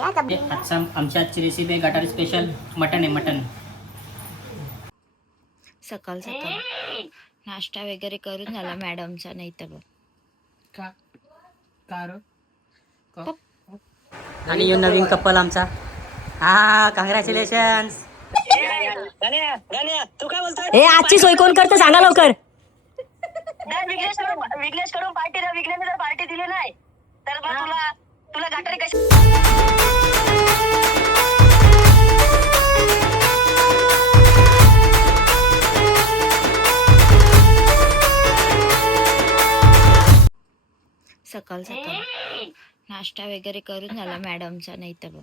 होते आता आमची आजची रेसिपी आहे गटारी स्पेशल मटन आहे मटन. सकाळ सकाळ नाश्ता वगैरे करून झाला मॅडमचा. नाही तर बघ आणि यो नवीन कपल आमचा. हा कॉंग्रॅच्युलेशन. तू काय बोलतोय? हे आजची सोय कोण करतं सांगा लवकर. विघ्नेश कडून पार्टी द्या. विघ्नेशने जर पार्टी दिली नाही तर मग तुला गटारी कशी. सकाळ सकाळ नाश्ता वगैरे करून झाला मॅडमचा. नाही तर बघ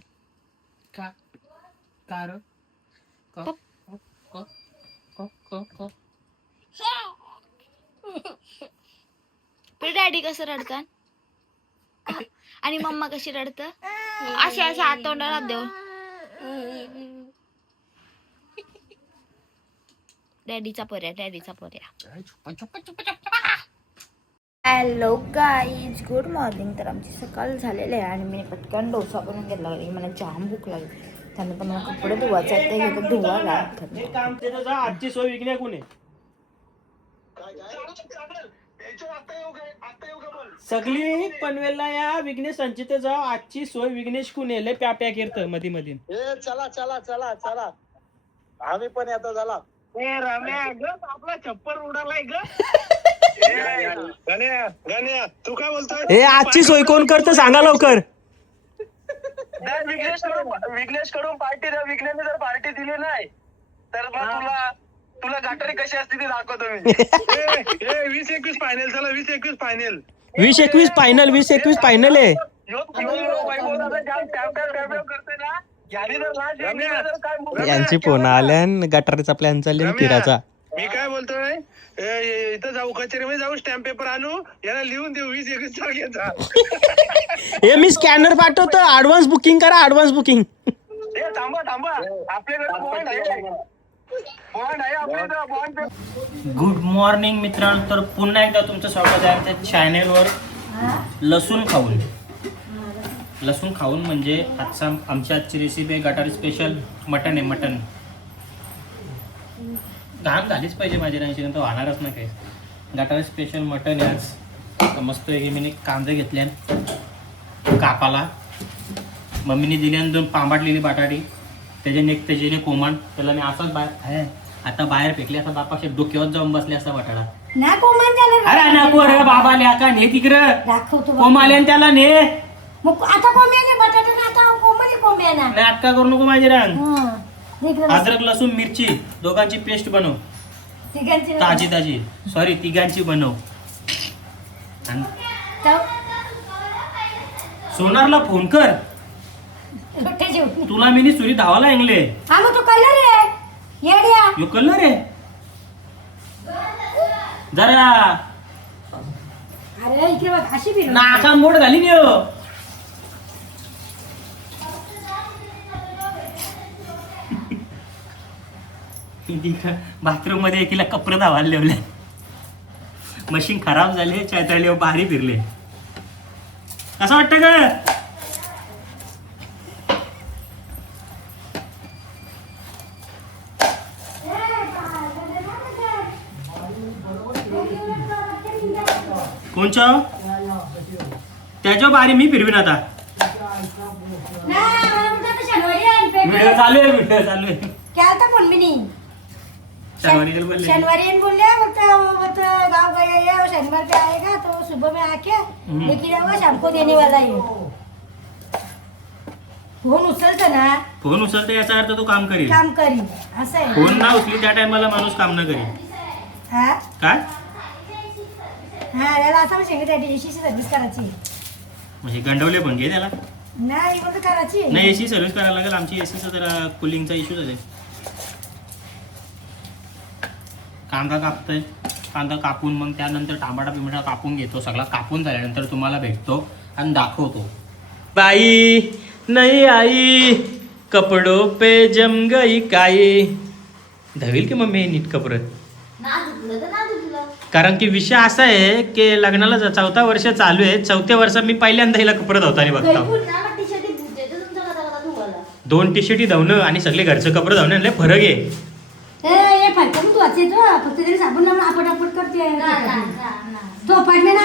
डॅडी कसं रडतात आणि मम्मा कशी रडत असे असे हात तोंडाला देऊ. डॅडीचा पर्या. Hello guys, good morning. तर आमची सकाळ झालेली आहे आणि मी पटकन डोसा बनवून घेतला. मला जाम भूक लागली. त्यानंतर मला कपडे धुवायचे आहेत ते धुवायला. आजची सोय विकण्या कोणी सगळी पनवेलला या विघ्नेश संचित जा. आजची सोय विघ्नेश कुणे लय प्या केरत मधी मधी. चला चला चला चला आम्ही पण येतो. झाला रम्या ग आपला छप्पर उडालाय ग. गण्या तू काय बोलतोय? हे आजची सोय कोण करतं सांगा लवकर. विघ्नेश कडून पार्टी द्या. विघ्नेशने जर पार्टी दिली नाही तर मग तुला गटारी कशी असते ती दाखवतो मी. 20-21 फायनल. चला 20-21 फायनल. 20-21 फायनल. 20-21 फायनल आहे. यांची फोन आल्या गटारीचा प्लॅन चालले फिरायचा. मी काय बोलतोय इथं जाऊ कचेरीमध्ये जाऊ स्टॅम्प पेपर आणू याला लिहून देऊ 20-21 तारखेचा. हे मी स्कॅनर पाठवतो. ऍडव्हान्स बुकिंग करा. Advance booking. थांबा आपल्याकडे बॉन्ड आहे आपल्याकडे. गुड मॉर्निंग मित्रांनो. तर पुन्हा एकदा तुमचं स्वागत आहे आमच्या चॅनेलवर. लसूण खाऊन म्हणजे आमची आजची रेसिपी आहे गटारी स्पेशल मटन आहे मटन. घाम झालीच पाहिजे माझ्या रांशी नंतर वाहणारच नाही काही. गटारी स्पेशल मटन आहे आज. मस्त मी कांदे घेतल्या कापाला. मम्मीने दिल्यान 2 पांबाटलेली बटाटी. त्याच्याने कोमण त्याला मी असाच बाहेर आता बाहेर फेकले. असा बापाशी डोक्यावर जाऊन बसले असा बटाटा. अरे नको रे बाबा ल्याका ने तिकडं कोमाले त्याला ने. नाटका करू नको माझी रांग. अद्रक लसूण मिरची दोघांची पेस्ट बनव. ताजी सॉरी तिघांची बनव. सोनारला फोन कर. तुला मी सुरी धावाला ऐकले. यो कलर आहे जरा नाका मोड घालीन यो. बाथरूम मध्ये एकीला कपडे धावायला लावले. मशीन खराब झाले. चैतळले भारी फिरले. असं वाटतं का? कोणच्या त्याच्या बारी मी फिरवीन आता. व्हिडिओ चालू आहे. शनिवारी बोलले गाँव गए है शनिवार पे आएगा तो सुबह में आके लेके जाऊंगा. शाम को देने वाला है. फोन उचलतो ना. फोन उचलते याचा अर्थ तो काम करील. असं आहे. फोन ना उचली त्या टायमाला माणूस काम न करील. काय याला असं म्हणजे एसी सर्व्हिस करायची. म्हणजे गंडवले पण घे त्याला. नाही म्हणजे करायची नाही एसी सर्व्हिस करायला लागेल. आमची एसीचा जरा कुलिंगचा इश्यू झाले. कांदा कापतोय. कांदा कापून मग त्यानंतर टमाटा कापून घेतो. सगळा कापून झाल्यानंतर तुम्हाला भेटतो आणि दाखवतो. बाई नाही आई कपडों पे जम गई काई. धवेल की मम्मी नीट कपडे. कारण की विषय असा आहे की लग्नाला 4था वर्ष चालू आहे. 4थ्या वर्षात मी पहिल्यांदा हिला कपडे धुताना बघतो. 2 टी-शर्टी धावणं आणि सगळे घरचे कपडे धावणं लय फरक आहे. ए फटका तू वाचे तो फक्त तरी साबण लावून आपट करते तो पडणे ना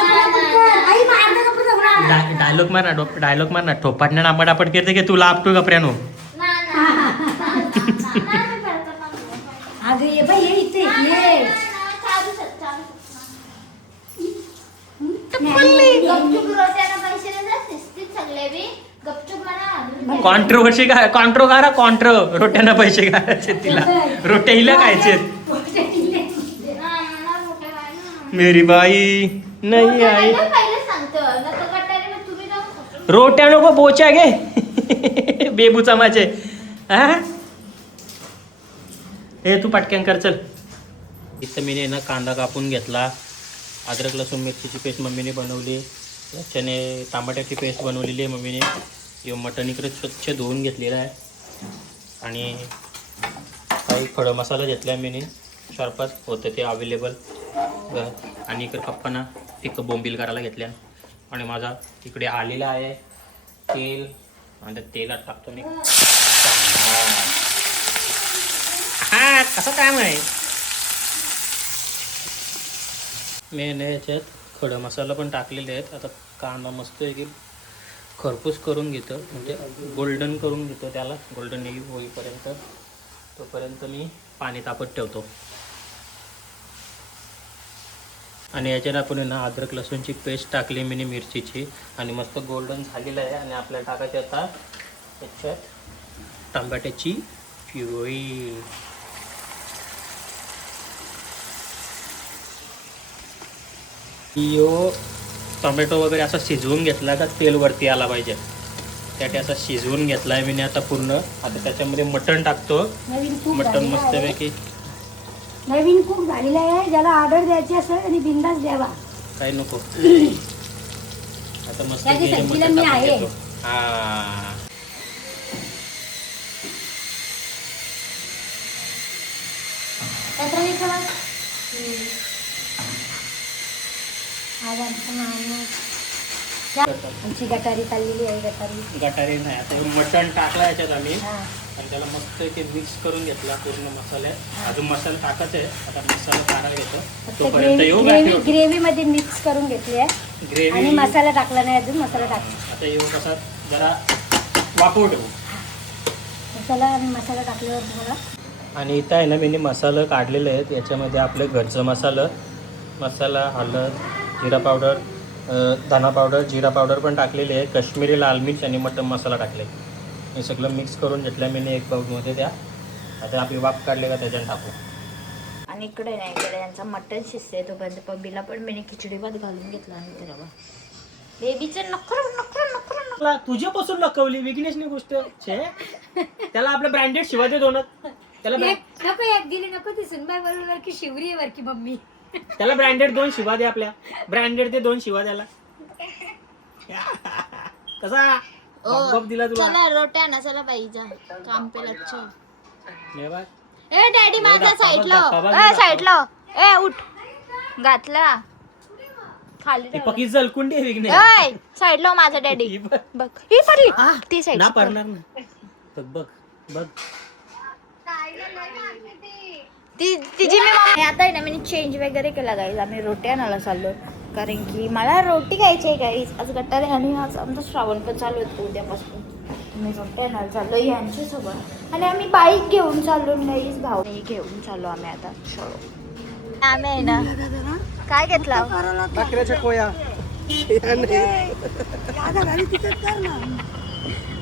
आई मारते कपडे सगळं डायलॉग मार ना ठोपाटण्या आपट करते की तुला आपटो कपड्यानो. अगं ये बाई ये इथे ये कॉन्ट्रोवर्सी काय कॉन्ट्रो रोट्यांना पैसे घालायचे तिला रोट्या हिला खायचे. मेरी बाई नाही आई रोट्या नको बोच्या घे बेबूचा माझे. हे तू पटकन कर चल. इथं मी ना कांदा कापून घेतला, अद्रक लसूण मिरचीची पेस्ट मम्मीने बनवली, याच्याने टमाट्याची पेस्ट बनवलेली आहे मम्मीने. हे मटण इकडे स्वच्छ धुवून घेतलेलं आहे आणि काही खडं मसाला घेतला आहे मीने 4-5 होतं ते अवेलेबल. आणि इकडे पप्पांना तिक बोंबील करायला घेतल्या आणि माझा इकडे आलेला आहे तेल आणि त्या तेलात टाकतो मी कांदा. हा कसं काम आहे मी ना याच्यात खडं मसाला पण टाकलेले आहेत. आता कांदा मस्त आहे की खरपूस करून घेतो, म्हणजे गोल्डन करून घेतो त्याला, गोल्डन होईपर्यंत. तोपर्यंत मी पाणी तापत ठेवतो आणि याच्यात आपण ना अद्रक लसूणची पेस्ट टाकली मी मिरचीची आणि मस्त गोल्डन झालेलं आहे. आणि आपल्याला टाकायची आता याच्यात टमाट्याची प्युरी. यो टोमॅटो वगैरे असा शिजवून घेतला का तेल वरती आला पाहिजे त्यासाठी असा शिजवून घेतला आहे मी आता पूर्ण. आता त्याच्यामध्ये मटण टाकतो. मटण मस्तपैकी नवीन कुक झालेला आहे, ज्याला ऑर्डर द्यायची असेल आणि बिंदास द्यावा, काही नको. आता मस्त त्याची संगीला मी आहे. हा आमची गटारी चाललेली आहे. गटारी नाही. आता हे मटण टाकलं याच्यात आम्ही आणि त्याला मस्त इथे मिक्स करून घेतला पूर्ण मसाल्यात. अजून मसाला टाकायचा आहे. आता मसाला काढायला घेतो तोपर्यंत येऊ ग्रेव्ही मध्ये मिक्स करून घेतली आहे ग्रेव्ही. आणि मसाला टाकला नाही अजून, मसाला टाकला. आता येऊ कसा जरा वापरू ठेवू मसाला आणि मसाला टाकल्यावर तुम्हाला. आणि इथं आहे ना मी मसाला काढलेले आहेत. याच्यामध्ये आपलं घरचं मसाला हळद, जिरा पावडर, धना पावडर, जिरा पावडर पण टाकलेली आहे, काश्मीरी लाल मिर्च आणि मटन मसाला टाकले. हे सगळं मिक्स करून घेतलं मी एक बाउलमध्ये. त्या आता आपली वाफ काढले का त्याच्यात टाकू. आणि इकडे नाही, इकडे यांचा मटण शिजते तोपर्यंत पब्बीला पण मी खिचडी भात घालून घेतला. आणि त्याला बेबीचं नखर तुझ्यापासून लकवली विघ्नेशनी गोष्ट छे. त्याला आपलं ब्रँडेड शिवा दे दोन. त्याला नको एक दिली नको ती सुनबाई बरोबर की शिवरी वर की मम्मी. त्याला ब्रँडेड 2 शिवा दे. आपल्या ब्रँडेड ते 2 शिवा त्याला. कसा गप दिला तुला. चला रोट्या ना चला बाई जा काम पे लक्ष. हे बघ. ए डॅडी माझा साईडला ए उठ घातला खाली ती पकी जलकुंडी आहे विघ्नेश. ए साईडला माझा डॅडी बघ ही पडली ती साईड ना पडणार ना. बघ बघ तिची मी आता आहे ना मी चेंज वगैरे केला गाईज. आम्ही रोटी आणायला चाललो कारण की मला रोटी खायची आहे गाईज. आज गटारे आणि आज आमचं श्रावण पण चालू होतं उद्यापासून. मी रोटी आणायला चाललो यांची सोबत आणि आम्ही बाईक घेऊन चाललो गाईज. भाऊ घेऊन चाललो आम्ही आता. आम्ही आहे ना काय घेतला बकऱ्याच्या कोया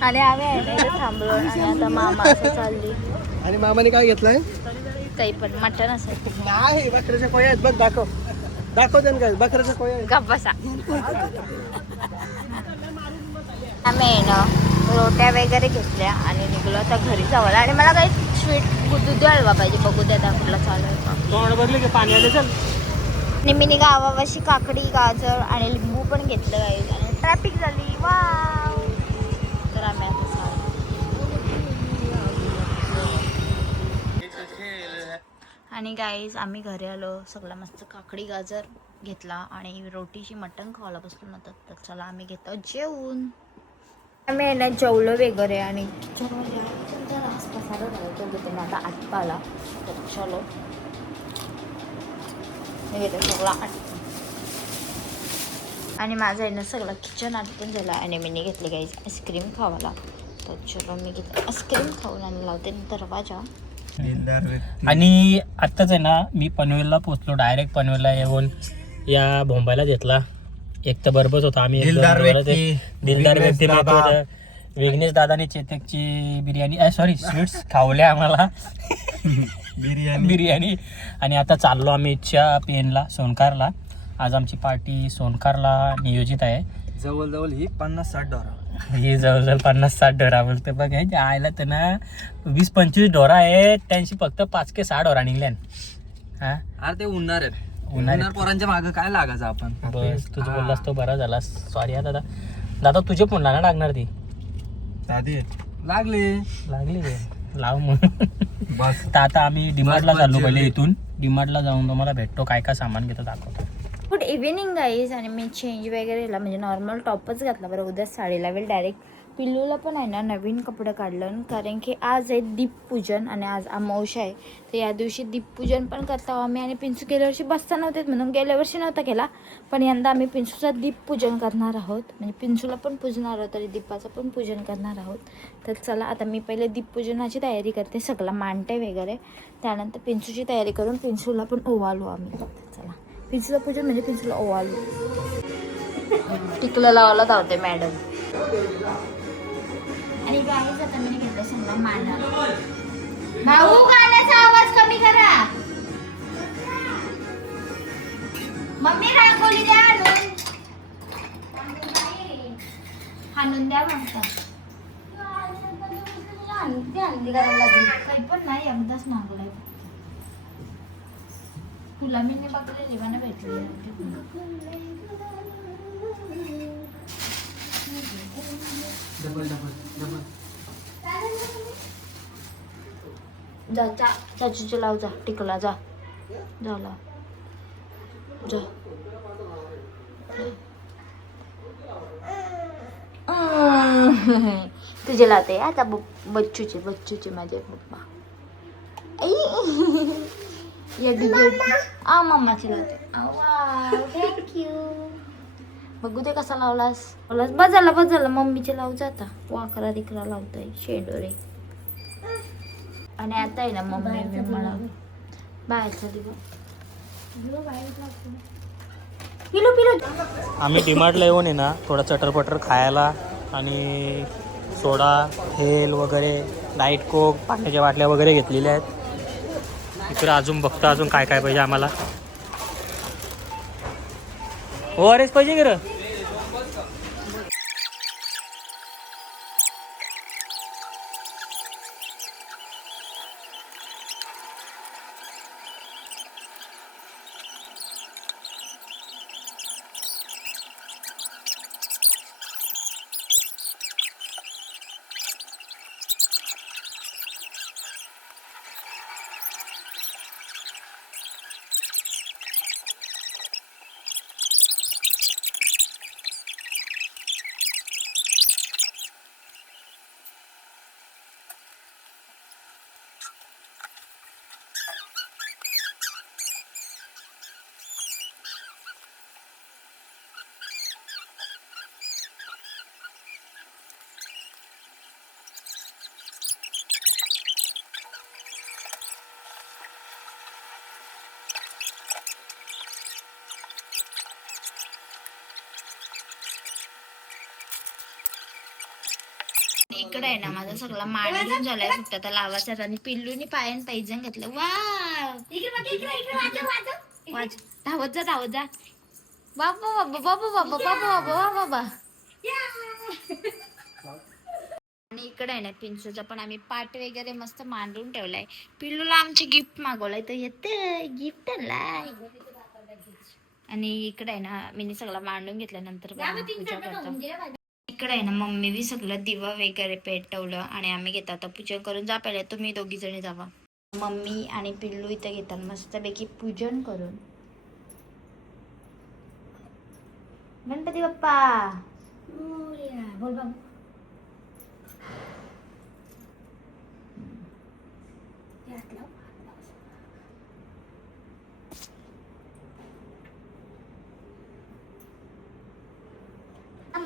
आणि आम्ही आहे ना थांबलो आणि आता मामा असं चालली. आणि मामाने काय घेतलंय काही पण मटण असेल नाही बकऱ्याच्या कोया आहेत बघ. दाखव देन काय बकऱ्याच्या कोया आहेत. गप्प बसा. आम्ही आहे ना रोट्या वगैरे घेतल्या आणि निघलो आता घरी जावं. आणि मला काही स्वीट दूध हलवा पाहिजे. बघू द्या कुठला चालू आहे का. तोंड बघले की पाण्याला चल. आणि मी गावावशी काकडी गाजर आणि लिंबू पण घेतलं गाईज. आणि ट्रॅफिक झाली वाव. तर आम्ही आता आणि गाईज आम्ही घरी आलो. सगळं मस्त काकडी गाजर घेतला आणि रोटीची मटण खावायला बसलो ना. तर चला आम्ही घेतो जेवून. आम्ही आहे ना जेवलो वगैरे आणि किचनमध्ये रस्ता सारा झाला तो घेते ना आता आटपा आला तर चलो मी घेते सगळा आणि माझं आहे ना सगळं किचन आटपून झालं आणि मी घेतली काही आईस्क्रीम खावाला तर चलो मी घेतलं आईस्क्रीम खाऊन आणि लावते दरवाजा. आणि आत्ताच आहे ना मी पनवेलला पोचलो. डायरेक्ट पनवेलला येऊन या भोंबायला घेतला. एक तर बरोबरच होता. आम्ही दिलदार व्यक्ती होतं. विघ्नेश दादाने चेतकची बिर्याणी सॉरी स्वीट्स खावल्या आम्हाला बिर्याणी. आणि आता चाललो आम्ही इच्छा पेनला सोनकारला. आज आमची पार्टी सोनकारला नियोजित आहे. जवळजवळ ही 50-60 ढोरा. हे जवळजवळ 50-60 ढोरा बोलते बघ. आयला तर ना 20-25 ढोरा आहेत त्यांची फक्त 5 के 6 ढोरा निघल्या. हा अरे ते उन्हार आहेत. उन्हार उन्हार पोरांच्या मागं काय लागायचं आपण. बस तुझं बोललास तो बरा झाला. सॉरी हा दादा. दादा तुझे फोनला ना लागणार ती लागले लाव मग. बस तर आता आम्ही डीमार्टला चाललो पहिले. इथून डीमार्टला जाऊन तुम्हाला भेटतो काय काय सामान घेतो दाखवतो. Good evening guys. आणि मी चेंज वगैरेला म्हणजे नॉर्मल टॉपच घातला बरं. उद्या साडी लावेल डायरेक्ट. पिल्लूला पण आहे ना नवीन कपडे काढलं कारण की आज आहे दीपपूजन आणि आज अमावस्या आहे. तर या दिवशी दीपपूजन पण करतो आम्ही. आणि पिंचू गेल्या वर्षी बसता नव्हते म्हणून गेल्या वर्षी नव्हता केला पण यंदा आम्ही पिंचूचं दीपपूजन करणार आहोत. म्हणजे पिंचूला पण पूजणार आहोत आणि दीपाचं पण पूजन करणार आहोत. तर चला आता मी पहिले दीपपूजनाची तयारी करते. सगळं मांडते वगैरे. त्यानंतर पिंचूची तयारी करून पिंचूला पण ओवाळू आम्ही. चला पिंचूचं पूजन म्हणजे पिंचूला ओवाळू. टिकलं लावायला धावते मॅडम. आणि गाईज आता मी घेतलं सगळं मांडा. भाऊ गाण्याचा आवाज कमी करा. मम्मी रांगोळी द्या हाणून द्या म्हणतात. काही पण नाही एकदाच मागवलाय. तुला मी बघलेली मला भेटली. जा चाचूचे लाव जा. टिकला जा झाला जा. तुझे लावते आता बच्चूचे माझे पप्पा. मम्माची लावते. थँक्यू. बघू दे कसा लावलास. बस झाला मम्मीचे लावू जाता. वाकरा तिकरा लावतोय शेंडोरे. आणि आता आहे ना मम्मी मला बाहेरचा आम्ही डीमार्टला येऊन आहे ना थोडा चटरपटर खायला आणि सोडा हेल वगैरे लाईट कोक पाण्याच्या बाटल्या वगैरे घेतलेल्या आहेत. इकडे अजून बघतो अजून काय काय पाहिजे आम्हाला. ORS पाहिजे की रं? इकडे आहे ना माझा सगळा मांडून झालाय. फक्त आता लावायचा आणि पिल्लूनी पायान पैजण घेतलं. वा धावत जा. बाबा बाबा. आणि इकडे आहे ना पिंचूचा पण आम्ही पाट वगैरे मस्त मांडून ठेवलाय. पिल्लूला आमची गिफ्ट मागवलाय तर येते गिफ्ट आणलाय. आणि इकडे आहे ना मी सगळं मांडून घेतल्यानंतर पूजा करतो. इकडे आहे ना मम्मी बी सगळं दिवा वगैरे पेटवलं आणि आम्ही घेतो आता पूजन करून. जा पहिले तुम्ही दोघी जणी जावा. मम्मी आणि पिल्लू इथं घेतात मस्तपैकी पूजन करून. गणपती बाप्पा बोल बाबू.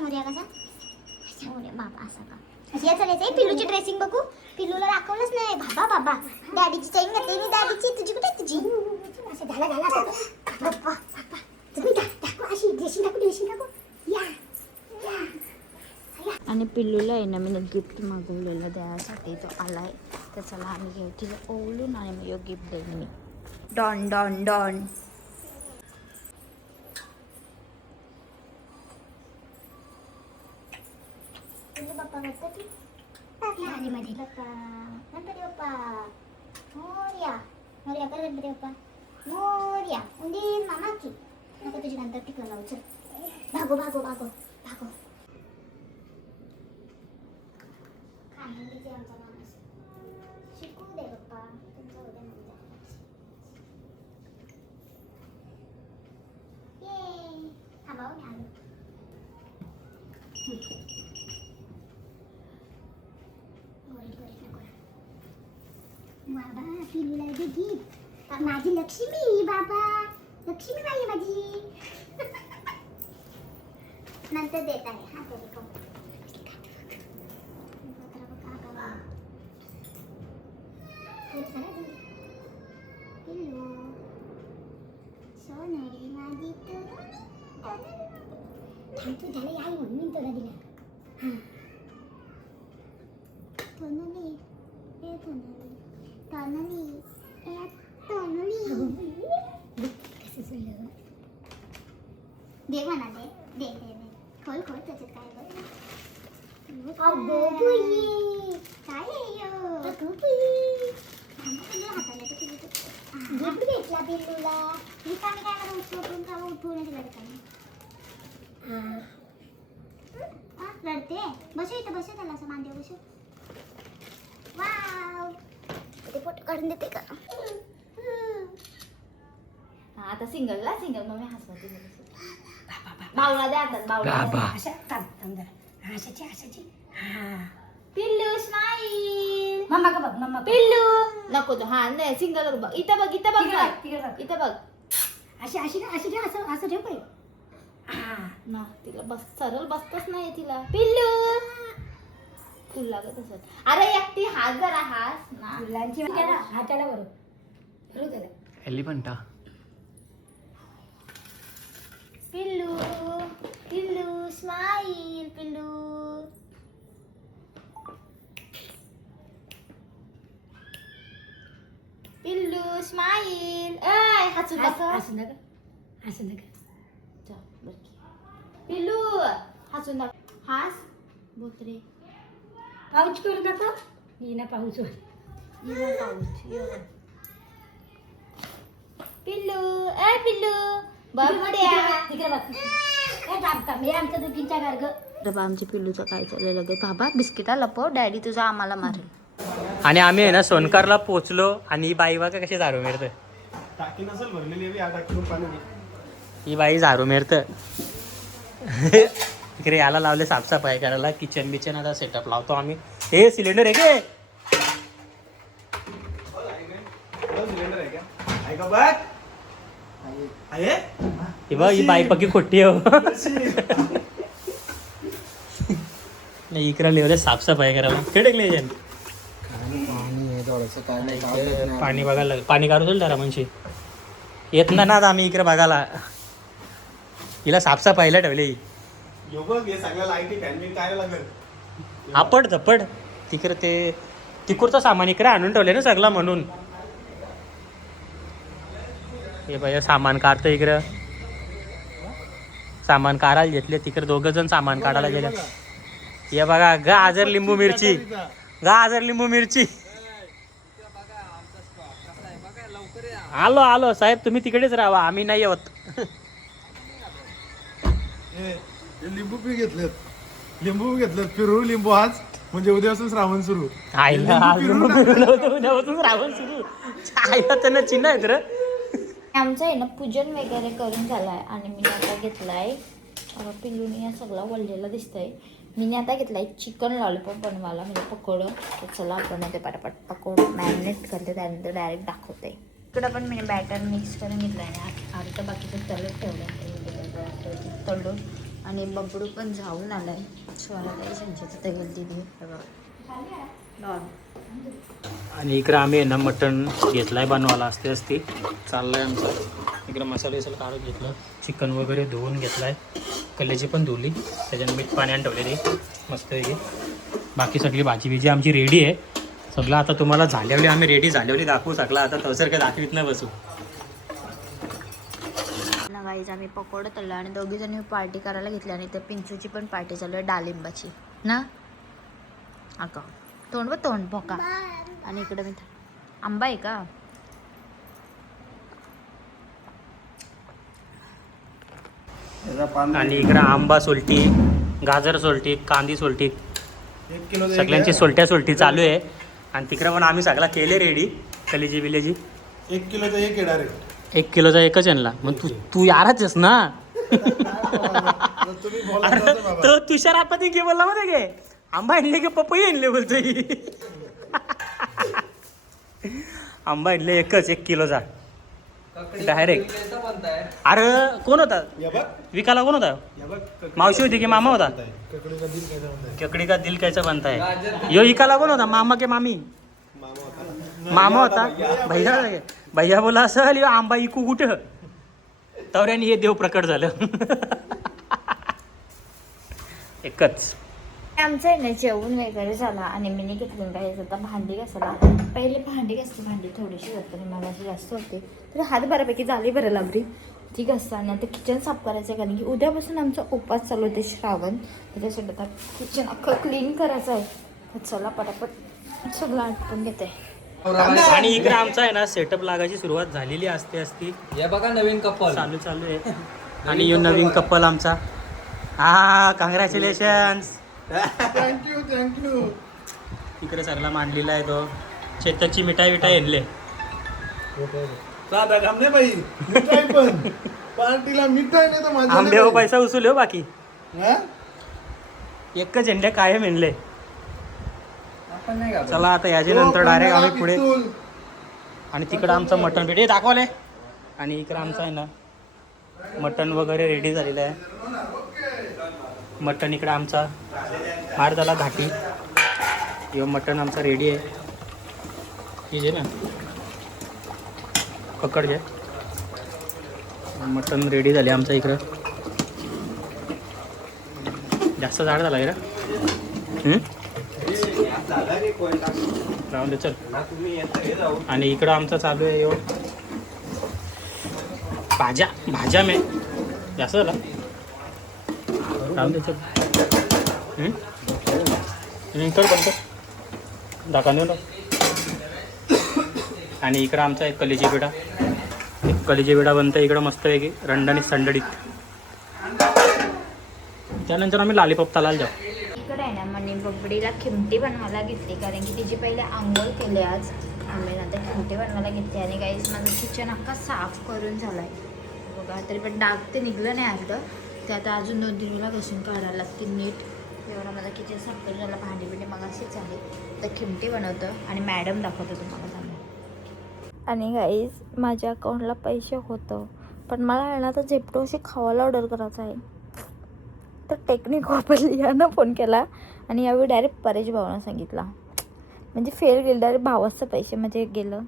मोर्या कसा मोर्या बाबा असा का या चालायचं पिल्लूची ड्रेसिंग बघू पिल्लूला दाखवलंच नाही बाबा बाबा डॅडीची चैन घातली मी डॅडीची तुझी कुठे तुझी असं घाला घाला बाप्पा बाप्पा तुम्ही दाखव अशी ड्रेसिंग दाखव या आणि पिल्लूला आहे ना मी गिफ्ट मागवलेलं द्यायसाठी तो आलाय तर चला आम्ही घेऊ तिला ओवलून आणि मी गिफ्ट देईन मी डॉन डॉन डॉन बाप्पा गणपती आली माझी बाप्पा गणपती बाप्पा मोर्या मोर्या कर गणपती बाप्पा मोर्या उंदीर मामा की नको तुझी नंतर टिकलं लावू चल भागो भागो भागो भागो आमचा माणूस शिकू दे बाप्पा तुमचा उद्या नंतर ये थांबाव मी आलो बाबा पिल्लूला दे गिफ्ट माझी लक्ष्मी बाबा लक्ष्मी बाई माझी नंतर देत आहे हा तरी पिल्लू सोनरी माझी तू झालं आई म्हणून मी तुला दिला हां तोनली ए तोनली तोनली ए तोनली कसं सुंदर दे म्हणा दे दे दे दे खोल खोल त्याच्यात काय बघ अगो पुई काय आहे यो अगो पुई हाताला गिफ्ट भेटला पिल्लूला मी काय मला उठवून का उठवून दिला का रडते बसू इथं बसू त्याला असं मांडीवर बसू वाव ते फोटो काढून देते का आता सिंगल मग मी हसवते बावला द्या आता बावला अशा थांब जरा अशाची पिल्लू स्माईल मम्मा का बघ मम्मा पिल्लू नको तो हा नाही सिंगल बघ इथं बघ इथं बघ अशी ठेव असं ठेव काय ना तिला बस सरळ बसतच नाही तिला पिल्लू फुल लागत असत अरे एकटी हात जरा हास ना फुलांची हाताला बरोबर त्याला एलिफंटा पिल्लू पिल्लू स्माईल पिल्लू पिल्लू स्माईल ऐ हसू नका असं नका चल, बरं की. पिल्लू हसू नका हास बोत्रे पाऊच करू नका ही ना पाऊच पिल्लू ए पिल्लू बघड्या तिकडे बघ हे आमच्या दुखींच्या गार्ग बाबा आमच्या पिल्लूचं काय चाललं लगे बाबा बिस्किटा लपव डॅडी तुझा आम्हाला मारेल आणि आम्ही आहे ना सोनकारला पोचलो आणि ही बाई बघा कशी झारू मेरत टाकी नसेल भरलेली टाकीतून पाणी ही बाई झारू मेरत तिकडे याला लावले साफसफाई करायला किचन बिचन आता सेटअप लावतो आम्ही हे सिलेंडर आहे के सिलेंडर आहे का ऐका बघ आहे ही बघ ही बाई पक्की खोटी हो नाही इकडे लिवले साफसफाई करायला केडकले पाणी बघायला लागेल पाणी काढू जरा म्हणजे येत ना आम्ही इकडे बघायला हिला साफसफाईला ठेवले हे सगळ्या लाईटी फॅन बिन काय लागेल आपड झपड तिकडे ते तिकडचं सामान इकडे आणून ठेवले ना सगळं म्हणून हे बाई सामान काढतं इकडं सामान काढायला घेतले तिकडे दोघं जण सामान काढायला गेले हे बघा गाजर लिंबू मिरची गाजर लिंबू मिरची आलो साहेब तुम्ही तिकडेच राहा आम्ही नाही येत लिंबू पी घेतलेत फिरू लिंबू आज म्हणजे उद्यापासून श्रावण सुरू आईला आज लिंबू फिरवलं होतं उद्यापासून रावण सुरू आईला त्यांना चिन्ह आहेत रे आमचं आहे ना पूजन वगैरे करून झालाय आणि मी आता घेतलाय पिल्लूने या सगळा वळलेला दिसतंय मी आता घेतलाय चिकन लॉलीपॉप बनवायला म्हणजे पकोडं. तर चला आपण ते पटापट पकोडं मॅरिनेट करते त्यानंतर डायरेक्ट दाखवते. इकडं पण मी बॅटर मिक्स करून घेतलं आहे. आता बाकीचं तळत ठेवलं तळून. आणि बबडू पण जाऊन आलाय. स्वरा काही संचित तेल दिली. आणि इकडं आम्ही आहे ना मटण घेतलाय बनवायला असते चाललाय आमचं. इकडं मसाले वसाले काढून घेतलं, चिकन वगैरे धुवून घेतलाय, कलेजी पण धुवली, त्याच्यानं मीठ पाण्याने ठेवलेली मस्त आहे. बाकी सगळी भाजी बिजी आमची रेडी आहे सगळं. आता तुम्हाला झाल्यावली आम्ही रेडी झाल्यावली दाखवू सगळं. आता तसं काय दाखवीत नाही बसू. गाईज आम्ही पकोडं तळलं आणि दोघी जणी पार्टी करायला घेतली. आणि त्या पिंचूची पण पार्टी चालू आहे डाळिंबाची ना. अका तोंड व तोंड भोका. आणि इकडे मी आंबा आहे का. आणि इकडं आंबा सोलटी, गाजर सोलटी, कांदी सोलटी, सगळ्यांची सोलटी चालू आहे. आणि तिकडं पण आम्ही सगळा केले रेडी कलेजी बिलेजी. 1 किलोचा एक आहे डायरेक्ट. 1 किलोचा एकच आणला. मग तू यारच ना. तो तुषार आपण घे बोलला मध्ये घे आंबा आणले की पपई आणले बोलतोय. आंबा आणले एकच 1 किलोचा डायरेक्ट. अरे कोण होता विकायला, कोण होता. मावशी होती की मामा होता. ककड़ी का दिल कैसा बनता है. यो इकाला कोण होता, मामा के मामी. मामा होता. भैया बोला असं यो आंबा इकू कुठं. तवऱ्याने हे देव प्रकट झालं. एकच आमचं आहे ना जेवण वगैरे झाला. आणि मी घेतलं काय आता भांडी घासायला. पहिले भांडी थोडीशी जाते मला अशी जास्त होते. तर हात बऱ्यापैकी झाली बरं लागली ती घासता. आणि आता किचन साफ करायचं आहे कारण की उद्यापासून आमचा उपास चालू होते श्रावण. त्याच्यासाठी आता किचन अख्खं क्लीन करायचं आहे. तर चला पटापट सगळं आटपून घेते. आणि इकडे आमचा आहे ना सेटअप लागायची सुरुवात झालेली असती. हे बघा नवीन कपल चालू आहे. आणि यो नवीन कपल आमचा. हा कॉंग्रॅच्युलेशन्स. थँक्यू. इकडे सगळा मांडलेला आहे तो. शेताची मिठाई आणले. साधा काम नाही बाई. मिठाई पण पार्टीला मिठाई नाही तर माझ्या आंबे हो पैसा उचल हो बाकी. हा? एकच झेंड्या कायम आणले. आपण नाही का चला आता याच्या नंतर डायरेक्ट आम्ही पुढे. पिस्तूल. आणि तिकडं आमचं मटण पेटी दाखवले. आणि इकडं आमचं आहे ना मटण वगैरे रेडी झालेलं आहे. मटण इकडं आमचा मार झाला घाटी. यो मटण आमचा रेडी आहे. ही जे ना पकड घ्या. मटण रेडी झाले आमचं इकडं. जास्त जाड झाला इकडं. राहून दे चल. आणि इकडं आमचं चालू आहे यो भाज्या मे जास्त झाला. राहून दे चल. कर बनतो दाखवा देऊ ना. आणि इकडं आमचा एक कलेजी पेढा बनतं इकडं मस्त आहे की रंडानी संडडीत. त्यानंतर आम्ही लॉलीपॉप तलाला जाऊ. इकडे आहे ना मनी बबडीला खिमटी बनवायला घेतली कारण की तिची पहिले आंघोळ केली आज. आम्ही नंतर खिमटी बनवायला घेतली. आणि गाईस माझं किचन अख्खा साफ करून झालं आहे बघा. तरी पण डाग ते निघलं नाही अर्ध. ते आता अजून 2-3 वेळा घसून काढायला लागतील नीट. एवढा माझा किचन साफ करून झाला. भांडी बिंडी मग अशीच आहे. तर खिमटी बनवतं आणि मॅडम दाखवतो तुम्हाला चांगलं. आणि गाईज माझ्या अकाउंटला पैसे होतं पण मला आहे ना तर झेप्टोशी खावायला ऑर्डर करायचं आहे. तर टेक्निक वापरली यानं फोन केला. आणि यावेळी डायरेक्ट परेश भावानं सांगितला. म्हणजे फेल गेलं डायरेक्ट भावाचं पैसे म्हणजे गेलं.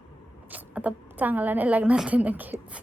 आता चांगला नाही लागणार ते नक्कीच.